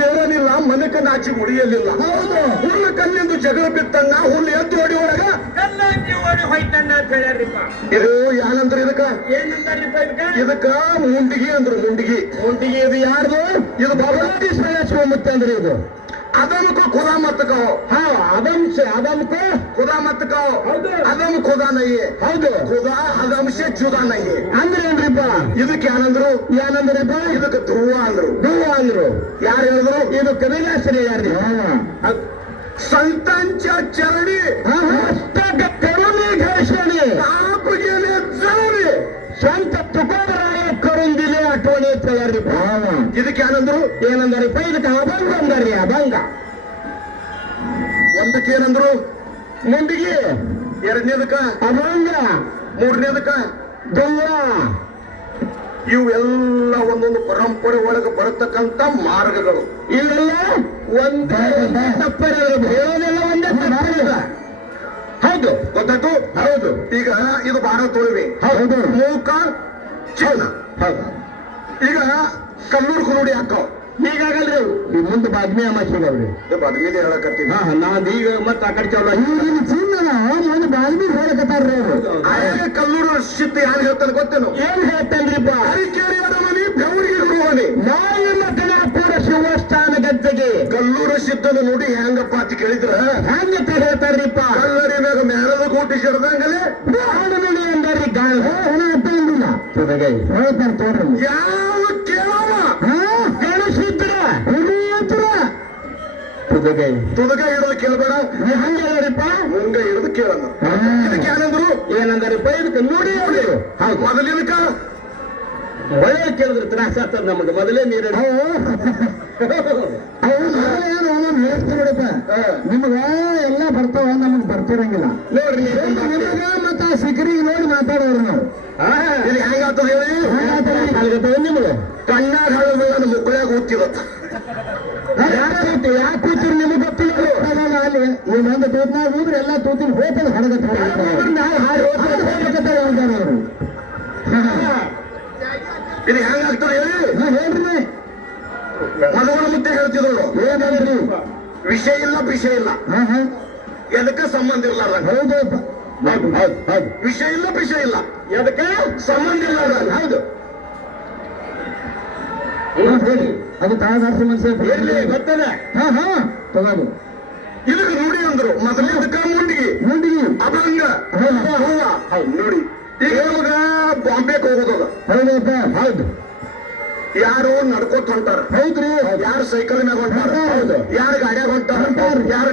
ಸೇರಲಿಲ್ಲ ಮನಕ ನಾಚಿ ಉಳಿಯಲಿಲ್ಲ. ಹುಲ್ಲು ಕಲ್ಲಿಂದು ಜಗಳ ಬಿತ್ತಂಗ ಹುಲ್ಲು ಎದ್ದು ಹೊಡಿ ಒಳಗ ಕಲ್ಲಂಜಿ ಓಡಿ ಹೋಯ್ತಣ್ಣ ಅಂತ ಹೇಳ್ಯಾರಿಪ್ಪ. ಇದು ಏನಂದ್ರ ಇದಕ್ಕ ಏನಂತಾರಿಪ್ಪ ಇದಕ್ಕ ಮುಂಡಿಗಿ ಅಂದ್ರು. ಮುಂಡಿಗಿ ಇದು ಯಾರ್ದು? ಇದು ಬಬಲಾದಿ ಮತ್ತೆ ಅಂದ್ರೆ ಇದು आदम को खुदा मत कहो. हाँ, आदम को खुदा मत कहो. आदम खुदा नहीं है. ಹೌದು, खुदा आदम से जुदा नहीं है. ಅಂದ್ರೆ ಏನ್ರಿಪ್ಪ ಇದಕ್ಕೆ ಏನಂದ್ರಿಪ್ಪ ಇದಕ್ಕೆ ಧ್ರುವ ಅಂದ್ರು. ಯಾರು ಹೇಳಿದ್ರು? ಇದು ಕವಿದಾಸರಿ ಯಾರ್ರಿ? संतांच्या चरणी हस्तक करून घर्षणे ताप गेले जळणे संत तुकोबराय करून दिले आठवणी तयारी. ಇದಕ್ಕೆ ಏನಂದ್ರಿಪ್ಪ ಇದಕ್ಕೆ ಅಭಂಗ ಅಂದ್ರಿ. ಅಭಂಗ ಒಂದಕ್ಕೆ ಏನಂದ್ರು? ಮುಂದಿಗೆ. ಎರಡನೇದಕ್ಕ ಅಭಂಗ. ಮೂರನೇದಕ್ಕ ದೊಲ್ಲ. ಇವೆಲ್ಲ ಒಂದೊಂದು ಪರಂಪರೆ ಒಳಗೆ ಬರತಕ್ಕಂತ ಮಾರ್ಗಗಳು. ಇವೆಲ್ಲ ಒಂದೇ ಹೇಳೋದೆಲ್ಲ ಒಂದೇ ತಪ್ಪರಿಲ್ಲ. ಹೌದು, ಗೊತ್ತಾಯ್ತು. ಹೌದು, ಈಗ ಇದು ಭಾರತ ಉಳಿವಿ. ಹೌದು, ಮೂಕ ಚೀನ. ಹೌದು, ಈಗ ಕಲ್ಲೂರು ನೋಡಿ ಹಾಕೋ ಈಗಾಗಲ್ರಿ. ಮುಂದೆ ಬಾದ್ಮಿ ಅಮ್ಮ ಸಿಗಲ್ರಿ. ಬಾದ್ಮಿ ಹೇಳಕತ್ತೀನಿ. ನಾನ್ ಈಗ ಮತ್ತೆ ಆ ಕಡೆ ಚಾಲ ಚೀನ ಮುಂದೆ ಬಾದ್ಮಿ ಹೇಳಕತ್ತಾರ್ರಿ ಅವರು. ಕಲ್ಲೂರು ಶಿತ್ ಯಾರು ಹೇಳ್ತಾನೆ ಗೊತ್ತೇನು? ಏನ್ ಹೇಳ್ತಾನ್ರಿಪ್ಪ? ಹರಿಕೇರಿ ಮನಿ ಬೆವರಿಗೆ ಗುರುವನಿ ನಾವೆಲ್ಲ ಕನ್ನಡಪುರ ಶಿವಸ್ಥಾನ ಗದ್ದೆಗೆ ಕಲ್ಲೂರು ಸಿದ್ದನು ನೋಡಿ ಹೆಂಗಪ್ಪ ಅಂತ ಕೇಳಿದ್ರ ಹೆಂಗಪ್ಪ ಹೇಳ್ತಾರ್ರಿಪ್ಪ? ಕಲ್ಲರಿ ಮ್ಯಾಗ ಮೇಳದ ಕೂಟಿ ಸಿಡ್ದಂಗಲೇ ಹಾಡುಗಳಿ ಅಂದಾರಿ ಗಾಳ ಅಂದಿಲ್ಲ. ಹೇಳ್ತಾರ ತೋಡ್ರಿ. ಯಾವ ಕೇಳವ ಗಣಸಿದ್ರ ತುದಗ ಹಿಡಿದು ಕೇಳಬೇಡ. ಹಂಗೆ ಹೇಳಿಪ್ಪ, ಮುಂಗ ಹಿಡಿದು ಕೇಳೋಣ. ಇದಕ್ಕೆ ಏನಂದ್ರಿಪ್ಪ? ಇದಕ್ಕೆ ನೋಡಿ ಮೊದಲಿನಕ ಒಳ್ಳೆ ಕೇಳಿದ್ರೆ ತ್ರಾಸ ಆಗ್ತದ ನಮಗೆ. ಮೊದಲೇ ನೀರು ನೋಡಪ್ಪ, ನಿಮಗ ಎಲ್ಲ ಬರ್ತಾವ, ನಮಗ್ ಬರ್ತಿರಂಗಿಲ್ಲ ನೋಡ್ರಿ. ನಿಮಗ ಮತ್ತ ಸಿಕ್ಕರಿಗೆ ನೋಡಿ ಮಾತಾಡೋರು ನಾವು. ಇಲ್ಲಿ ಹೆಂಗಾಗ್ತದ ಹೇಳಿ? ನಿಮ್ಗೆ ಕಣ್ಣಾಗ ಹಳ್ಳದ ಮುಕ್ಕಳಾಗ ಓದ್ತಿರತ್ತ. ಯಾಕೆ ಕೂತಿರಿ ನಿಮಗೆ ಗೊತ್ತಿಲ್ಲ. ಅಲ್ಲಿ ಇನ್ನೊಂದು ತೂತ್ನಾಗ ಹೋದ್ರೆ ಎಲ್ಲ ತೂತಿನ ಹೋಗ್ತದ ಹಡಗತ್ತ ಅವರು. ಇದು ಹೆಂಗಾಗ್ತದೆ ಹೇಳಿ? ಹೇಳ್ರಿ. ಮದುವನ ಮುದ್ದೆ ಹೇಳ್ತಿದ್ರು ಏನಂದ್ರಿ? ವಿಷಯ ಇಲ್ಲ ಎದಕ್ಕೆ ಸಂಬಂಧ ಇರ್ಲಾರ. ಹೌದು, ವಿಷಯ ಇಲ್ಲ ಎದಕ್ಕೆ ಸಂಬಂಧ ಇರ್ಲಾರ. ಹೌದು, ಅದು ತಾಳದಾರ್ಸಿ ಮನುಷ್ಯ ಗೊತ್ತದ. ತಗೋದು. ಇದಕ್ಕೆ ನೋಡಿ ಅಂದ್ರು. ಮೊದಲಿದ್ದಕ್ಕ ಮುಂಡಿಗೆ ಅಭಂಗ ನೋಡಿ. ಈಗ ನಮಗ ಬಾಂಬೆಗೆ ಹೋಗೋದದ. ಹೌದಪ್ಪ. ಹೌದು, ಯಾರು ನಡ್ಕೋತ ಹೊಂಟಾರ. ಹೌದ್ರಿ. ಯಾರು ಸೈಕಲ್ ಮ್ಯಾಗ ಹೊಂಟಾರ. ಹೌದು, ಯಾರು ಗಾಡಿಯಾಗ ಹೊಂಟಾರ. ಯಾರು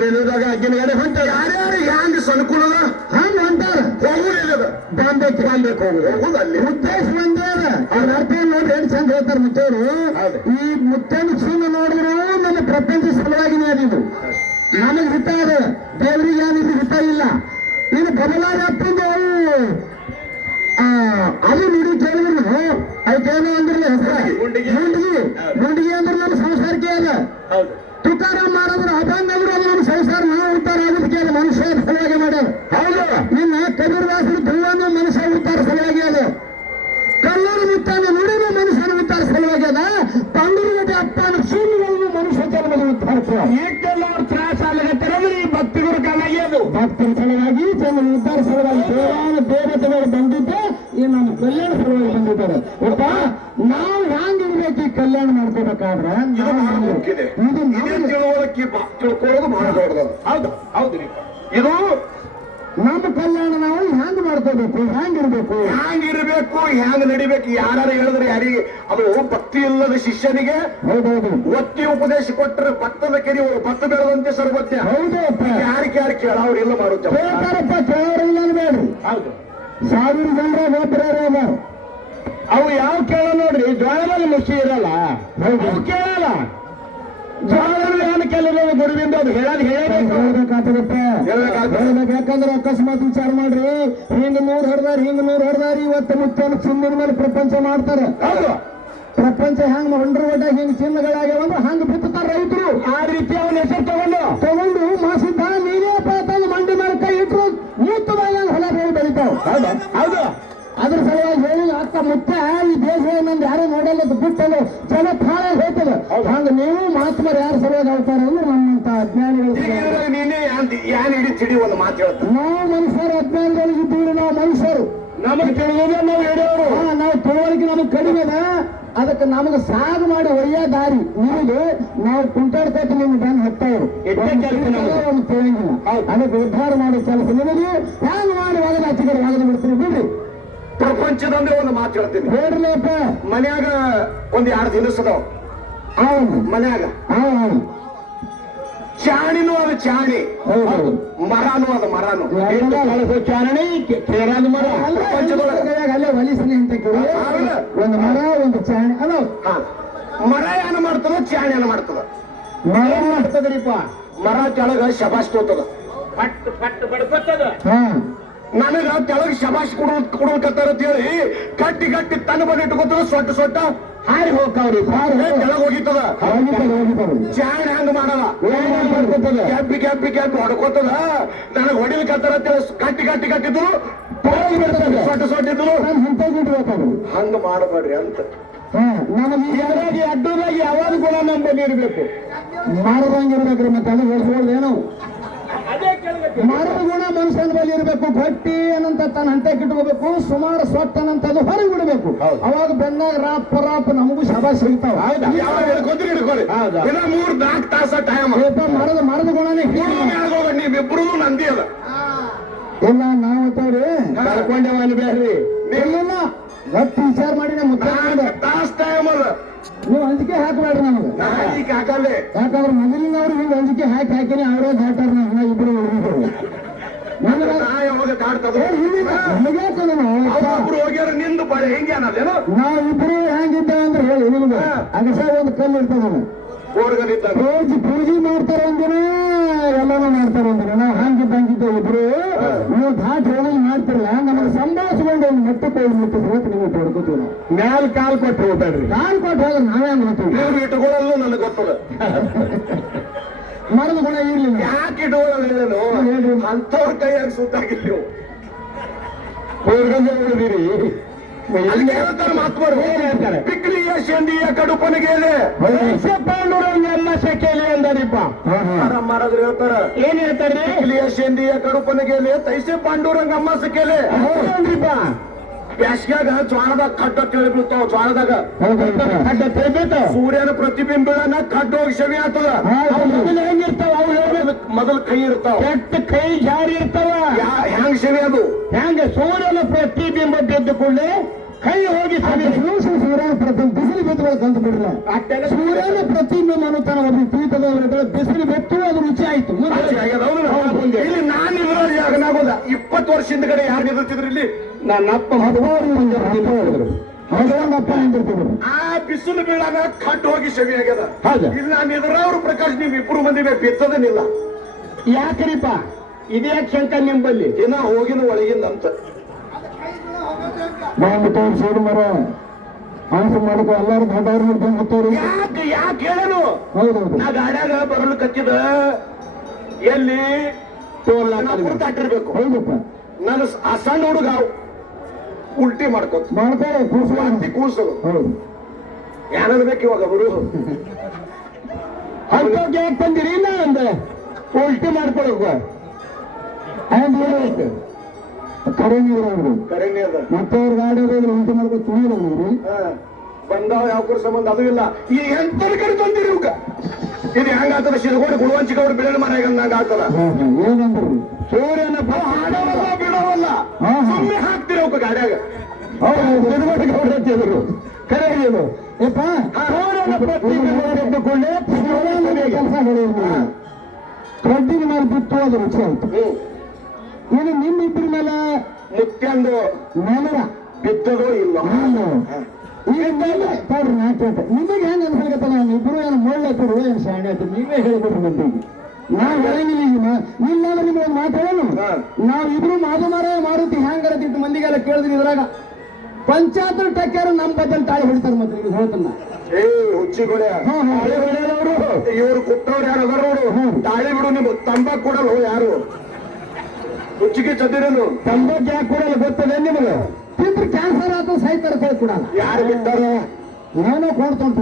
ರೈಲ್ವೆದಾಗ ಅಗ್ಗಿನ ಗಾಡಿ ಹೊಂಟಾರ. ಯಾರ್ಯಾರು ಹ್ಯಾಂಗ ಅನುಕೂಲದ ಹಂಗ ಹೊಂಟಾರ. ಹೋಗುದ ಬಾಂಬೆಗೆ ಹೋಗುದು ಅಲ್ಲಿ ಉದ್ದೇಶ ಒಂದೇ ಅದ. ಅವ್ರ ಅರ್ಥ ನೋಡಿ ಏನ್ ಚಂದ ಹೇಳ್ತಾರ ಮುತ್ತವರು. ಈ ಮುತ್ತನ ಚೀನ ನೋಡಿದ್ರು ನಮ್ಮ ಪ್ರಪಂಚ ಸಲುವಾಗಿನೇ ಅದಿದು. ನಮಗ್ ಹಿತ ಅದ, ದೇವರಿಗೆ ಏನಿದು ಹಿತ ಇಲ್ಲ. ಇನ್ನು ಬದಲಾಗಿ ಅಪ್ಪಂದು ಅದು ನುಡಿ ಕೇಳಿದ್ರು ಅದಕ್ಕೇನು ಅಂದ್ರಲ್ಲ ಹೆಸರಾಗಿ ಮುಂಡಿಗೆ ಅಂದ್ರೆ ನಮ್ಮ ಸಂಸಾರಕ್ಕೆ ಅದ. ತುಕಾರಾಮ್ ಮಾಡಿದ್ರು ಅಭಂಗ ಅಂದ್ರು ಅದು ನಮ್ಮ ಸಂಸಾರ ನಾವು ಉತ್ತಾರ ಆಗೋದಕ್ಕೆ ಅದ. ಮನುಷ್ಯ ಸಲುವಾಗಿ ಮಾಡ್ಯಾರ. ಹೌದು, ನಿನ್ನ ಕಬೀರದಾಸರು ಧ್ರುವನು ಮನುಷ್ಯ ಉತ್ತಾರ ಸಲುವಾಗಿ ಅದ. ಕಲ್ಲೂರು ಮುತ್ತಾನ ನುಡಿದು ಮನುಷ್ಯನ ಉತ್ತಾರ ಸಲುವಾಗಿ ಅದ. ಪಂಡೂರು ಅಪ್ಪನ ಶೂನ್ಯಗಳನ್ನು ಮನುಷ್ಯ ಜನ್ಮದ ಉದ್ಧಾರ. ಈಗೆಲ್ಲ ತ್ರಾಸ ಆಗತ್ತಂದ್ರೆ ಈ ಭಕ್ತಿಗರ ಕಾಲಾಗಿ ಅದು ಭಕ್ತರ ಸಲುವಾಗಿ ಜನ್ಮ ಉದ್ಧಾರ ಸಲುವಾಗಿ ದೇವತೆಗಳು ಬಂದಿದ್ದೆ ಈ ನಮ್ಮ ಕಲ್ಯಾಣ ಸಲುವಾಗಿ ಬಂದಿದ್ದಾರೆ. ಒಬ್ಬ ನಾವು ಹ್ಯಾಂಗಿರ್ಬೇಕು ಈ ಕಲ್ಯಾಣ ಮಾಡ್ಕೋಬೇಕಾದ್ರೆ ತಿಳ್ಕೊಳ್ಳೋದು ಬಹಳ ದೊಡ್ಡದು. ಹೌದು, ಹೌದ್ರಿ. ಇದು ನಮ್ಮ ಕಲ್ಯಾಣ ನಾವು ಹ್ಯಾಂಗ್ ಮಾಡ್ಕೋಬೇಕು, ಹ್ಯಾಂಗಿರ್ಬೇಕು, ಹ್ಯಾಂಗ್ ನಡಿಬೇಕು. ಯಾರು ಹೇಳಿದ್ರೆ ಯಾರಿಗೆ ಅದು ಭಕ್ತಿ ಇಲ್ಲದ ಶಿಷ್ಯನಿಗೆ ಹೌದೌದು ಒತ್ತಿ ಉಪದೇಶ ಕೊಟ್ಟರೆ ಭತ್ತದ ಕೆರಿ ಭತ್ತ ಬೆಳೆದಂತೆ ಸರ್ವಜ್ಞ. ಹೌದು, ಯಾರು ಕೇಳ ಅವ್ರೆಲ್ಲ ಮಾಡುತ್ತೆ. ಕೇಳೋರಿಲ್ಲ ಬೇಡ್ರಿ. ಹೌದು, 1000 ಜನರ ಒಬ್ಬರ ಅವು ಯಾವ ಕೇಳ ನೋಡ್ರಿ. ಜ್ವಾಳದಲ್ಲಿ ಮುಚ್ಚಿ ಇರಲ್ಲ, ಕೇಳಲ್ಲ. ಜ್ವಾಳದಲ್ಲಿ ಏನು ಕೆಲವು ಗುರುವಿಂದ ಅದು ಹೇಳ್ಬೇಕಾಗ್ತದಪ್ಪ. ಹೇಳ್ಬೇಕಂದ್ರೆ ಅಕಸ್ಮಾತ್ ವಿಚಾರ ಮಾಡ್ರಿ. ಹಿಂಗ 100 ಹೊಡೆದಾರಿ ಇವತ್ತು ಮುತ್ತನ ಚಿನ್ನದ ಮೇಲೆ ಪ್ರಪಂಚ ಮಾಡ್ತಾರೆ. ಹೌದು, ಪ್ರಪಂಚ ಹೆಂಗ್ ಹೊಂಡ್ರ ಒಟ್ಟ ಹಿಂಗ್ ಚಿನ್ನಗಳಾಗ್ಯಾವಂದ್ರೆ ಹಂಗ ಬಿತ್ತಾರ ರೈತರು. ಆ ರೀತಿ ಅವನ ಹೆಸರು ತಗೊಂಡು ಮಾಸಿದ್ದ ನೀನೇ ತಂದು ಮಂಡಿ ಮೇಲೆ ಕೈ ಇಟ್ರು ಮೂತ್ತದಾಗ ಹೊಲ ಬೆಳಿತಾವ. ಹೌದು, ಅದ್ರ ಸಲುವಾಗಿ ಹೇಳಿ ಅಕ್ಕ ಮುತ್ತ ಈ ದೇಶ ನಂದು ಯಾರು ನೋಡಲ್ಲ ಬಿಟ್ಟಲ್ಲ ಜನ ಭಾಳ ಹಂಗ ನೀವು ಮಹಾತ್ಮರು ಯಾರು ಸಲುವಾಗಿ ಅವತಾರ ಅಂದ್ರೆ ನಮ್ಮಂತ ಅಜ್ಞಾನಿಗಳು ಈಗ ಸಲುವಾಗಿ. ಇದ್ರಾಗ ನೀನೇ ಯಾನ್ ಹಿಡಿ ತಿಳಿ ಒಂದು ಮಾತು ಹೇಳ್ತಾನೆ. ನಾವು ಮನುಷ್ಯರು ಅಜ್ಞಾನಿಗಳಿಗೆ ಇದ್ದೀವಿ, ನಾವು ಮನುಷ್ಯರು ನಮಗ್ ತಿಳಿಯೋದೇ ನಾವು ಹಿಡಿಯೋರು. ನಾವು ತಿಳುವಳಿಕೆ ನಮಗೆ ಕಡಿಮೆ ಅದ, ಅದಕ್ಕೆ ನಮಗೆ ಸಾಗು ಮಾಡಿ ಒಯ್ಯ ದಾರಿ ನಿಮಗೆ ನಾವು ಕುಂಟಾಡ್ಕೊಟ್ಟು ನಿಮ್ಗೆ ಬಂದು ಹತ್ತವರು ಒಂದು ತಿಳಿಯಂಗಿಲ್ಲ. ಅದಕ್ಕೆ ಉದ್ಧಾರ ಮಾಡೋ ಕೆಲಸ ನಿಮಗೆ ಹ್ಯಾಂಗ ಮಾಡಿ ಒಗದ ಹಚ್ಚಿಕಡೆ ಒಗದು ಬಿಡ್ತೀರಿ ಬಿಡ್ರಿ. ಪ್ರಪಂಚದಂದ್ರೆ ಒಂದು ಮಾತು ಹೇಳ್ತೀನಿ. ಹೇಳ್ರಿಪ್ಪ, ಮನ್ಯಾಗ ಒಂದ್ 2 ದಿನಸ್ ಅದಾವ. ಹೌದು ಮನ್ಯಾಗ ಹೌದು ಚಾಣಿನೂ ಅದು ಚಾಣಿ, ಹೌದು ಮರನೂ ಅದು ಮರನು. ಚಾರಣಿ ಕೇರಾದ ಮರ ಅಲ್ಲೇ ಹೊಲಿಸಲಿ ಅಂತ ಕೇಳಿ ಒಂದು ಮರ ಒಂದು ಚಾಣಿ ಅಲ್ಲ. ಹಾ, ಮರ ಏನ ಮಾಡ್ತದ, ಚಾಣಿ ಏನ ಮಾಡ್ತದ. ಮರ ಮಾಡ್ತದ್ರಿಪ್ಪ, ಮರ ಕೆಳಗ ಶಬಾಷ್ ತೋತದ. ಪಟ್ಟು ಪಟ್ಟು ಬಡ್ಕೊತದ. ಹಾ ನನಗ ಕೆಳಗ ಶಬಾಷ್ ಕೊಡೋಕತ್ತಾರ ಅಂತ ಹೇಳಿ ಗಟ್ಟಿ ಗಟ್ಟಿ ತನ್ನ ಬಂದು ಇಟ್ಕೊತದ. ಸೊಟ್ಟ ಸೊಟ್ಟ ಹಾರಿ ಹೋಗ್ತಾವ್ರಿ, ಕೆಳಗ ಹೋಗಿತ್ತದ. ಚಾಣಿ ಹಂಗ ಮಾಡಲ್ಲ, ಕ್ಯಾಪಿ ಕ್ಯಾಪಿ ಕ್ಯಾಪಿ ಹೊಡ್ಕೋತದ. ನನಗ್ ಹೊಡಿಲಿಕ್ಕತ್ತಾರ ಅಂತ ಹೇಳಿ ಗಟ್ಟಿ ಗಟ್ಟಿ ಗಟ್ಟಿದ್ರು, ಸೊಟ್ಟ ಸೊಟ್ಟಿದ್ರು. ಹಂಗ ಮಾಡಬೇಡ್ರಿ ಅಂತ. ನಮಗೆ ಅಡ್ಡದಾಗಿ ಯಾವಾಗ ಗುಣ ನಂಬಲ್ಲಿ ಇರಬೇಕು, ಮಾರದಂಗಿರ್ಬೇಕ್ರಿ. ಮತ್ತೆ ಅದು ಹೇಳ್ಸ್ಕೊಳ್ದೇನು, ಅದೇ ಕೇಳ್ಬೇಕು. ಮರದ ಗುಣ ಮನುಷ್ಯನ ಬಳಿ ಇರಬೇಕು. ಗಟ್ಟಿ ಏನಂತ ತನ್ನ ಹಂತಕ್ಕೆ ಇಟ್ಕೋಬೇಕು, ಸುಮಾರು ಸೊಟ್ಟನಂತದ್ದು ಹೊರಗೆ ಬಿಡಬೇಕು. ಅವಾಗ ಬೆನ್ನಾಗ ರಾಪ್ ರಾಪ್ ನಮಗೂ ಶಬಾಷ್ ಸಿಗ್ತಾವ. ಯಾವಾಗ ಹಿಡ್ಕೊಂಡ್ರಿ ಹಿಡ್ಕೊಳ್ಳಿ. ದಿನ 3-4 ತಾಸ ಟೈಮ್. ಮರದ ಗುಣನೇ ನೀವಿಬ್ರು ನಂದಿ ಅದ. ಇಲ್ಲ ನಾವು ಅಂತವ್ರಿ ಕಳ್ಕೊಂಡೇವ ಅನ್ಬೇಡ್ರಿ. ಇಲ್ಲ ಗಟ್ಟಿ ವಿಚಾರ ಮಾಡಿ ನಮ್ಮ ತಾಸ ಟೈಮ್ ಅದ. ನೀವು ಅಂಜಿಕೆ ಹಾಕಬೇಡ್ರಿ ನಮಗೆ. ಈಗ ಹಾಕಲ್ಲೇ ಯಾಕಂದ್ರೆ ಮೊದಲಿನವ್ರು ಹಿಂಗೆ ಅಂಜಿಕೆ ಹಾಕಿನಿ ಅವರೇ ದಾಟಾರ. ಇಬ್ರು ನಾ ಯಾವಾಗ ಕಾಡ್ತದ. ಅವ್ರೊಬ್ರು ಹೋಗ್ಯಾರ ನಿಂದು ಬಳೆ ಹೆಂಗೆ ಅನ್ನೋದೇನು. ನಾವು ಇಬ್ರು ಹೆಂಗಿದ್ದೇವೆ ಅಂದ್ರೆ ಹೇಳಿ ನಿಮ್ಗೆ ಅಗಸ ಒಂದು ಕಲ್ಲು ಇರ್ತದ, ಗೋರ್ಗನಿದ್ದಾಗ ಪೂಜೆ ಮಾಡ್ತಾರ ಒಂದಿನ, ಎಲ್ಲಾನು ಮಾಡ್ತಾರ ಒಂದಿನ. ನಾವು ಹಂಗಿದ್ದಂಗಿದ್ದೇವೆ ಇಬ್ರು. ನೀವು ದಾಟ್ ಹೋಗಿ ಮಾಡ್ತಿರಲ್ಲ, ನಮಗೆ ಸಂಭಾಷಿಸ್ಕೊಂಡು ಒಂದು ಮಟ್ಟಕ್ಕೆ ಹೋಗಿ ಮುಟ್ಟಿಸ್ಬೇಕು. ನೀವು ಹೊಡ್ಕೋತೀವಿ ನಾವು ಮ್ಯಾಲ ಕಾಲ್ ಕೊಟ್ಟು ಹೋಗ್ಬೇಡ್ರಿ. ಕಾಲ್ ಕೊಟ್ಟು ಹೋದ್ರೆ ನಾವೇ ನೋಡ್ತೀವಿ. ನೀವು ಇಟ್ಕೊಳ್ಳಲು ನನಗೆ ಗೊತ್ತದ. ಮರದ ಗುಣ ಇರ್ಲಿಲ್ಲ. ಯಾಕೆ ಇಟ್ಕೊಳ್ಳೋದು ಅಂತವ್ರ ಕೈಯಾಗ ಸುತ್ತಾಗಿಲ್ಲ. ನೀವು ಉಳಿದಿರಿ. ಹೇಳ್ತಾರೆ ಮಾತ್ಮರು, ಪಿಕ್ಲಿಯ ಶಂಡಿಯ ಕಡುಪನಿಗೆ ಪಾಂಡುರಂಗಮ್ಮ ಸೆಕೆಲಿ ಅಂದರಿಪ್ಪ. ಮರದ್ರು ಹೇಳ್ತಾರ, ಏನ್ ಹೇಳ್ತಾರೆ? ಪಿಕ್ಲಿಯ ಶಂಡಿಯ ಕಡುಪನಿಗೆ ತೈಸೆ ಪಾಂಡುರಂಗಮ್ಮ ಸೆಕೆಲೆ. ಬ್ಯಾಸ್ಗ್ಯಾಗ ಜ್ವಾಳದಾಗ ಕಡ್ಡ ತಿಳಿ ಬೀಳ್ತಾವ. ಜ್ವಾಳದಾಗ ಅಡ್ಡ ತೆಗಿತ ಸೂರ್ಯನ ಪ್ರತಿಬಿಂಬನ ಕಡ್ಡ ಹೋಗಿ ಶವಿ ಆಗ್ತದ. ಹೆಂಗಿರ್ತಾವ ಅವು? ಮೊದಲು ಕೈ ಇರ್ತಾವ, ಕೆಟ್ಟ ಕೈ ಜಾರಿ ಇರ್ತಾವ. ಹೆಂಗ್ ಶವಿ ಅದು? ಹೆಂಗ ಸೂರ್ಯನ ಪ್ರತಿಬಿಂಬ ಬಿದ್ದ ಕೂಡಲೇ ಕೈ ಹೋಗಿ ಸೂರ್ಯನ ಪ್ರತಿ ಬಿಸಿಲು ಬಿದ್ದು ಕಂಡು ಬಿಡ್ರ. ಸೂರ್ಯನ ಪ್ರತಿಬಿಂಬ ಅನ್ನುತ್ತಾನ ಒಬ್ಬ ಪೀಠದ ಬಿಸಿಲು ಬಿತ್ತು, ಅದು ರುಚಿ ಆಯ್ತು. ಇಲ್ಲಿ ನಾನು ಇದ್ರಲ್ಲಿ ಆಗನಾಗೋದ 20 ವರ್ಷದ ಕಡೆ ಯಾರು ನಿಲ್ತಿದ್ರು ಇಲ್ಲಿ? ನನ್ನ ಅಪ್ಪ ಹೇಳಿದ್ರು, ಮಗನಪ್ಪ ಹಿಂದಿರ್ತಿದ್ರು. ಆ ಬಿಸಿಲು ಬೀಳಾಗ ಕಟ್ಟು ಹೋಗಿ ಶವಿ ಆಗ್ಯದ. ಹೌದು. ಇಲ್ಲಿ ನಾನು ಇದ್ರವ್ರು ಪ್ರಕಾಶ್ ನೀವು 2 ಮಂದಿ ಬಿತ್ತದನಿಲ್ಲ. ಯಾಕ್ರಿಪ್ಪ ಇದ್ಯಾಕೆ ಶಂಕ ನಿಂಬಲ್ಲಿ? ದಿನ ಹೋಗಿನ ಒಳಗಿಂದ ಅಂತ ಸೋಡು ಮರ ಆನ್ಸರ್ ಮಾಡಕ ಎಲ್ಲಾರು ದೊಡ್ಡವ್ರು ನೋಡ್ಕೊಂಡು ಹೋಗ್ತವ್ರು. ಯಾಕೆ ಹೇಳೇನು? ಹೌದೌದು. ನಾ ಗಾಡ್ಯಾಗ ಬರಲು ಕಚ್ಚಿದ ಎಲ್ಲಿ ತಾಟಿರ್ಬೇಕು. ಹೌದಪ್ಪ. ನಾನು ಆ ಸಣ್ಣ ಹುಡುಗ ಉಲ್ಟಿ ಮಾಡ್ಕೋತ ಮಾಡ್ತಾರೆ ಕೂಸೋದು. ಹೌದು. ಯಾರನ್ಬೇಕು ಇವಾಗ ಗುರು? ಅಂಥವ್ಗೆ ಯಾಕೆ ತಂದಿರಿ? ಇಲ್ಲ ಅಂದೆ ಉಲ್ಟಿ ಮಾಡ್ಕೊಳಕ ಕರೆ ನೀರು ಅವರು ಕರೆನೇ ಅದ. ಮತ್ತೆ ಅವ್ರ ಗಾಡಿ ಉಲ್ಟಿ ಮಾಡ್ಕೊಂಡು ತುಳಿದ್ರು. ಬಂದಾವ ಯಾವ ಸಂಬಂಧ ಅದು ಇಲ್ಲ. ಈ ಎಂತ ಕಡೆ ತಂದಿರಿ ಇವ್ಕ? ಇದು ಹೆಂಗಾಗ್ತದ? ಶಿರಗೋಡಿ ಗುಳುವಂಚಿಕ ಅವ್ರು ಬಿಡಲ್ ಮರ ಹಂಗ ಆಗ್ತದ. ಏನಂದ್ರಿ? ಸೂರ್ಯನ ಹಾಡವಲ್ಲ ಬಿಡವಲ್ಲ, ಸುಮ್ಮನೆ ಹಾಕ್ತಿರಿ ಅವಕ್ಕ ಗಾಡ್ಯಾಗ. ಹೌದು. ಕರೆ ಏನು ಯಪ್ಪ? ಸೂರ್ಯನ ಪ್ರತಿಬಿಂಬ ಕೆಲಸ ಹೇಳಿದ್ರು. ಕಡ್ಡಿನ ಮೇಲೆ ಬಿತ್ತು, ಅದು ರುಚಿ ಆಯ್ತು. ಏನು ನಿಮ್ಮಿಬ್ಬರ ಮೇಲೆ ಮುತ್ಯಂದು ನೆಲರ ಬಿತ್ತದೋ ಇಲ್ಲ. ಈಗ ನೋಡ್ರಿ ನಾಟ್ಯ ನಿಮಗೆ ಹೆಂಗ್ ಅನ್ಸಲ್ಗತ್ತ? ನಾನು ಇಬ್ರು ಏನು ಮೊಳ್ಳತ್ತಿರು ಏನು ಶಾಣೆ ಆಯ್ತು, ನೀವೇ ಹೇಳ್ಬಿಟ್ರಿ ಮಂದಿಗೆ. ನಾವ್ ಹೇಳಂಗಿಲ್ಲ. ಈಗ ನಿಲ್ಲಾದ್ರೆ ನಿಮ್ಗೆ ಒಂದು ಮಾತಾಡೋನು, ನಾವ್ ಇಬ್ರು ಮಾರುತಿ ಹೆಂಗರತಿತ್ತು ಮಂದಿಗೆಲ್ಲ ಕೇಳಿದ್ರಿ. ಇದ್ರಾಗ ಪಂಚಾಯತ್ ಟಕ್ಕ್ಯಾರ ನಮ್ಮ ಬದಲ್ ತಾಳಿ ಹೊಡಿತಾರೆ. ಮತ್ತೆ ಈಗ ಹೇಳ್ತಾನ ಹುಚ್ಚಿಗೊಡೆ ಇವ್ರು ಕುಟ್ಟವ್ರು ಯಾರು ಅದಾರ ನೋಡು. ತಾಳಿ ಬಿಡು, ನಿಮ್ ತಂಬಾಕ್ ಕೊಡಲ್ಲ ಯಾರು? ಹುಚ್ಚಿಗೆ ಚದಿರನು ತಂಬಾಕ್ ಯಾಕೆ ಕೊಡಲ್ಲ ಗೊತ್ತದೆ ನಿಮಗೆ? ತಿಂದ್ರೆ ಕ್ಯಾನ್ಸರ್ ಆತ ಸಾಯ್ತಾರೆ ಕೊಡಲ್ಲ. ಯಾರು ಬಿಟ್ಟಾರ? ಏನೋ ಕೊಡ್ತಂತ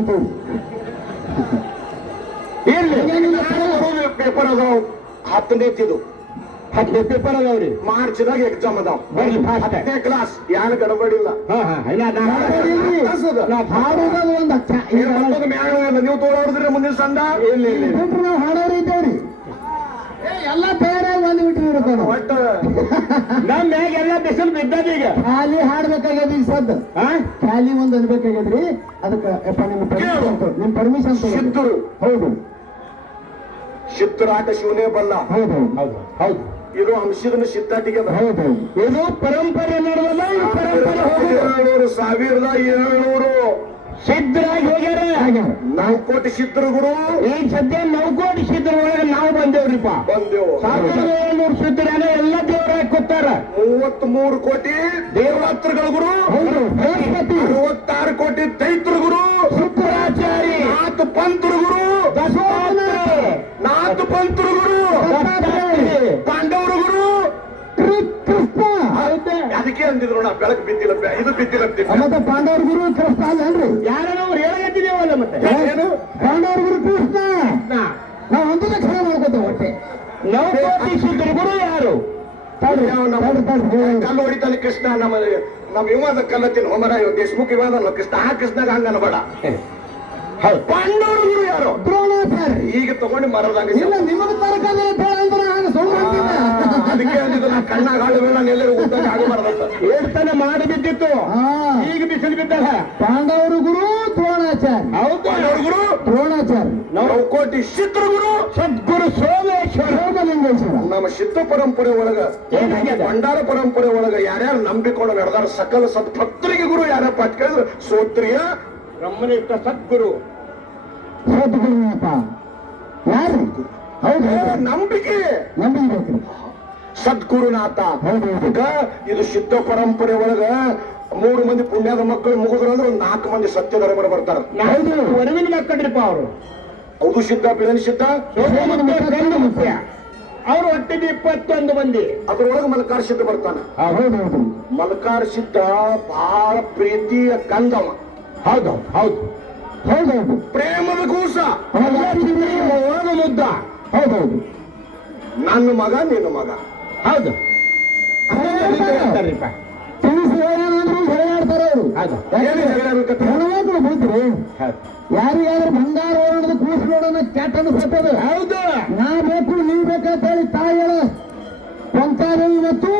ಇರ್ಲಿ ಪೇಪರ್ ಅದಾವ 10ನೇ ತಿದು 10ನೇ ಪೇಪರ್ ಅದಾವ್ರಿ. ಮಾರ್ಚ್ದಾಗ ಎಕ್ಸಾಮ್ ಅದಾವ. ಬರ್ಲಿ fast. 10ನೇ ಕ್ಲಾಸ್ ಯಾರು ಗಡಬಡಿಲ್ಲ. ಹಾಡೋದು ಒಂದು ಅಚ್ಚ. ನೀವು ತೋರಿದ್ರೆ ಮುಂದಿನ ಸಂದ ನಾವು ಹಾಡೋರು ಇದ್ದೇವ್ರಿ. ಎಲ್ಲ ತಯಾರಾಗಿ ಬಂದ್ಬಿಟ್ರಿ ಇರ್ತಾನೆ. ಒಟ್ಟು ನಮ್ ಮ್ಯಾಗ ಎಲ್ಲ ಬಿಸಿಲು ಬಿದ್ದದ ಈಗ. ಖಾಲಿ ಹಾಡ್ಬೇಕಾಗ್ಯದ ಈಗ ಸದ್ದ. ಖಾಲಿ ಒಂದ್ ಅನ್ಬೇಕಾಗ್ಯದ್ರಿ. ಅದಕ್ಕೆ ನಿಮ್ ಪರ್ಮಿಷನ್ ಸಿದ್ಧರು. ಹೌದು ಸಿದ್ಧರಾಟ ಶಿವನೇ ಬಲ್ಲ. ಹೌದು ಹೌದು ಹೌದು. ಇದು ಅಂಶದ ಸಿದ್ಧಾಟಿಗೆ ಅದ. ಹೌದು ಇದು ಪರಂಪರೆ ನಡೆದಲ್ಲ. ಈ ಪರಂಪರೆ ಹೋಗುದು. 1700 ಸಿದ್ಧರಾಗಿ ಹೋಗ್ಯಾರ. 4 ಕೋಟಿ ಸಿದ್ಧರುಗಳು ಈಗ ಸದ್ಯ 9 ಕೋಟಿ ಸಿದ್ಧರ ಒಳಗೆ ನಾವು ಬಂದೇವ್ರಿಪ್ಪ. ಬಂದೆವು. 1700 ಸಿದ್ಧರಾನ ಎಲ್ಲ ದೇವರಾಗಿ ಕೊಟ್ಟಾರ. 33 ಕೋಟಿ ದೇವರಾತ್ರಗಳು, ಹೌದು ಬೃಹಸ್ಪತಿ 66 ಕೋಟಿ ದೈತ್ರುಗಳು, ಶುಕ್ರಾಚಾರಿ, 4 ಪಂತರುಗಳು, ದತ್ತಾತ್ರೇಯ, 4 ಪಂತರುಗಳು, ಪಾಂಡವರುಗಳು. ಕೃಷ್ಣ. ಅದಕ್ಕೆ ಅಂದಿದ್ರು ನಾ ಬೆಳಕು ಬಿದ್ದಿಲ್ಲ, ಇದು ಬಿದ್ದಿಲ್ಲ ಅಂತಿದ್ದೆ. ಮತ್ತೆ ಪಾಂಡವರ ಗುರು ಕೃಷ್ಣ ಅಲ್ರಿ. ಯಾರ ನಾವು ಹೇಳಗತ್ತಿದ್ದೇವಲ್ಲ ಮತ್ತೆ. ಏನು ಪಾಂಡವರ ಗುರು ಕೃಷ್ಣ. ನಾವು ಒಂದು ಲಕ್ಷಣ ಮಾಡ್ಕೋತೇವೆ ಹೊಟ್ಟೆ. 9 ಕೋಟಿ ಸಿದ್ಧರ ಗುರು ಯಾರು? ಕಲ್ಲು ಹೊಡಿತಾನೆ ಕೃಷ್ಣ. ನಮ್ಮ ವಿವಾದ ಕಲ್ಲತ್ತಿನ ಹೋಮರ ದೇಶಮುಖ ವಿವಾದ ಕೃಷ್ಣ. ಆ ಕೃಷ್ಣಗ ಹಂಗ ಅನ್ಬೇಡ. ಪಾಂಡವರು ಗುರು ಯಾರು? ದ್ರೋಣಾಚಾರ್ಯ. ಈಗ ತಗೊಂಡು ಮರದಂಗ ಇಲ್ಲ ನಿಮಗೆ ತರಕಾರಿ ಅಂದ್ರೆ ಹಂಗ ಅದಕ್ಕೆ ಅಂದಿದ್ದು ನಾ ಕಣ್ಣಾಗ ಹಾಳುಬೇಡ ಎಲ್ಲರೂ ಊಟಾಗ ಆಗಬಾರ್ದಂತ ಹೇಳ್ತಾನೆ ಮಾಡಿ ಬಿದ್ದಿತ್ತು. ಈಗ ಬಿಸಿಲು ಬಿದ್ದಲ್ಲ. ಪಾಂಡವರು ಗುರು ದ್ರೋಣಾಚಾರ್ಯ. ಹೌದು ಪಾಂಡವರು ಗುರು ದ್ರೋಣಾಚಾರ್ಯ. 9 ಕೋಟಿ ಸಿದ್ಧರು ಗುರು ಸದ್ಗುರು ಸೋಮೇಶ್ವರ ಸೋಮಲಿಂಗೇಶ್ವರ. ನಮ್ಮ ಸಿದ್ಧ ಪರಂಪರೆ ಒಳಗ, ಏನಾಗ್ಯದ? ಭಂಡಾರ ಪರಂಪರೆ ಒಳಗ ಯಾರ್ಯಾರು ನಂಬಿಕೊಂಡು ನಡೆದಾರ ಸಕಲ ಸತ್ಭಕ್ತರಿಗೆ ಗುರು ಯಾರಪ್ಪ ಅಂತ ಕೇಳಿದ್ರೆ ಸೋತ್ರಿಯ ಬ್ರಹ್ಮನಿಷ್ಠ ಸದ್ಗುರು ಸದ್ಗುರುನಾಥ. ಯಾರು? ಹೌದು ನಂಬಿಕೆ ನಂಬಿಕೆ ಸದ್ಗುರುನಾಥ. ಹೌದು. ಈಗ ಇದು ಸಿದ್ಧ ಪರಂಪರೆ ಒಳಗ 3 ಮಂದಿ ಪುಣ್ಯದ ಮಕ್ಕಳು ಮುಗಿದ್ರು ಅಂದ್ರೆ 4 ಮಂದಿ ಸತ್ಯ ಧರ್ಮರು ಬರ್ತಾರ. ಹೌದು ವರವಿನ ಮಕ್ಕಳ್ರಿಪ್ಪ ಅವರು. ಹೌದು ಸಿದ್ಧ ಬಿಳನ್ ಸಿದ್ಧ ಮುಖ್ಯ. ಅವ್ರು ಒಟ್ಟಿಗೆ 21 ಮಂದಿ. ಅದ್ರೊಳಗೆ ಮಲ್ಕಾರ ಸಿದ್ಧ ಬರ್ತಾನ. ಹೌದೌದು ಮಲ್ಕಾರ ಸಿದ್ಧ ಬಹಳ ಪ್ರೀತಿಯ ಕಂದವ. ಹೌದು ಹೌದು ಹೌದೌದು. ಪ್ರೇಮದ ಕೂಸ. ಹೋದ ಮುದ್ದ. ಹೌದೌದು ನನ್ನ ಮಗ ನಿನ್ನ ಮಗ. ಹೌದು ಹೇಳ್ತಾರ್ರಿಪ್ಪ. ತಿಳಿಸಿ ಹೇಳೋದಂದ್ರು ಜಗಳಾಡ್ತಾರೆ ಅವರು. ಹೌದು ಏನು ಜಗಳ ಆಡ್ಬೇಕಂತ? ಹೆಣ್ಮಕ್ಳು ಬುದ್ಧಿ ಹೌದು ಯಾರಿಗಾದ್ರೂ ಬಂಗಾರ ಓಡೋದು ಕೂಸು ನೋಡೋಣ ಕೆಟ್ಟ ಅನಿಸ್ತದ. ಹೌದು. ನಾ ಬೇಕು ನೀವ್ ಬೇಕಂತ ಹೇಳಿ ತಾಯಿಗಳ ಕೊಂತಾದೇವಿ ಮತ್ತು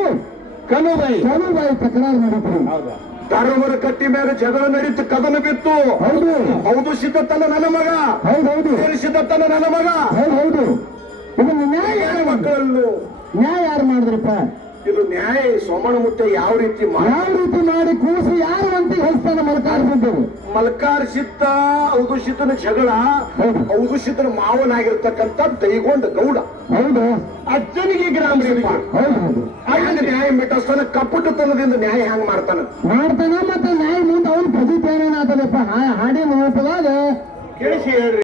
ಕನುಬೈ ಕನುಬಾಯಿ ತಕರಾರು ನಡೀತಾರೆ. ಹೌದು ಧರ್ಮರ ಕಟ್ಟಿ ಮೇಲೆ ಜಗಳ ನಡೀತು, ಕದನ ಬಿತ್ತು. ಹೌದು ಹೌದು ಸಿದ್ಧ ತನ್ನ ನನ್ನ ಮಗ, ಹೌದೌದು ಏನು ಸಿದ್ಧ ತನ್ನ ನನ್ನ ಮಗ. ಹೌದೌದು. ಇದನ್ನ ನ್ಯಾಯ ಯಾರ ಯಾರು ಮಾಡಿದ್ರು? ಮಕ್ಕಳನ್ನು ನ್ಯಾಯ ಯಾರು ಮಾಡಿದ್ರಪ್ಪ? ಇದು ನ್ಯಾಯ ಸೋಮಣ ಮುತ್ತೆ ಯಾವ ರೀತಿ ಯಾವ ರೀತಿ ಮಾಡಿ ಕೂಸು ಯಾರು ಅಂತ ಹಸ್ತಾನ ಮಲ್ಕಾರಿಸಿದ್ದೇವೆ. ಮಲ್ಕಾರ ಸಿದ್ಧ ಹೌದು ಸಿದ್ಧನ ಜಗಳ ಹೌದು ಸಿದ್ಧನ ಮಾವನಾಗಿರ್ತಕ್ಕಂಥ ದೈಗೊಂಡ ಗೌಡ. ಹೌದು ಅಜ್ಜನಿಗೆ ಗ್ರಾಮರಿಪ್ಪ. ಹೌದೌದು ಹ್ಯಾಂಗ ನ್ಯಾಯ ಮೆಟ್ಟಿಸ್ತಾನ? ಕಪಟತನದಿಂದ ನ್ಯಾಯ ಹ್ಯಾಂಗ ಮಾಡ್ತಾನ? ಮಾಡ್ತಾನ. ಮತ್ತೆ ನ್ಯಾಯ ಮುಂದೆ ಅವನು ಪ್ರತಿತೇನೇನಾದನಪ್ಪ ಹಾಡಿನ ರೂಪದಾಗ ಕೇಳಿಸಿ ಹೇಳ್ರಿ.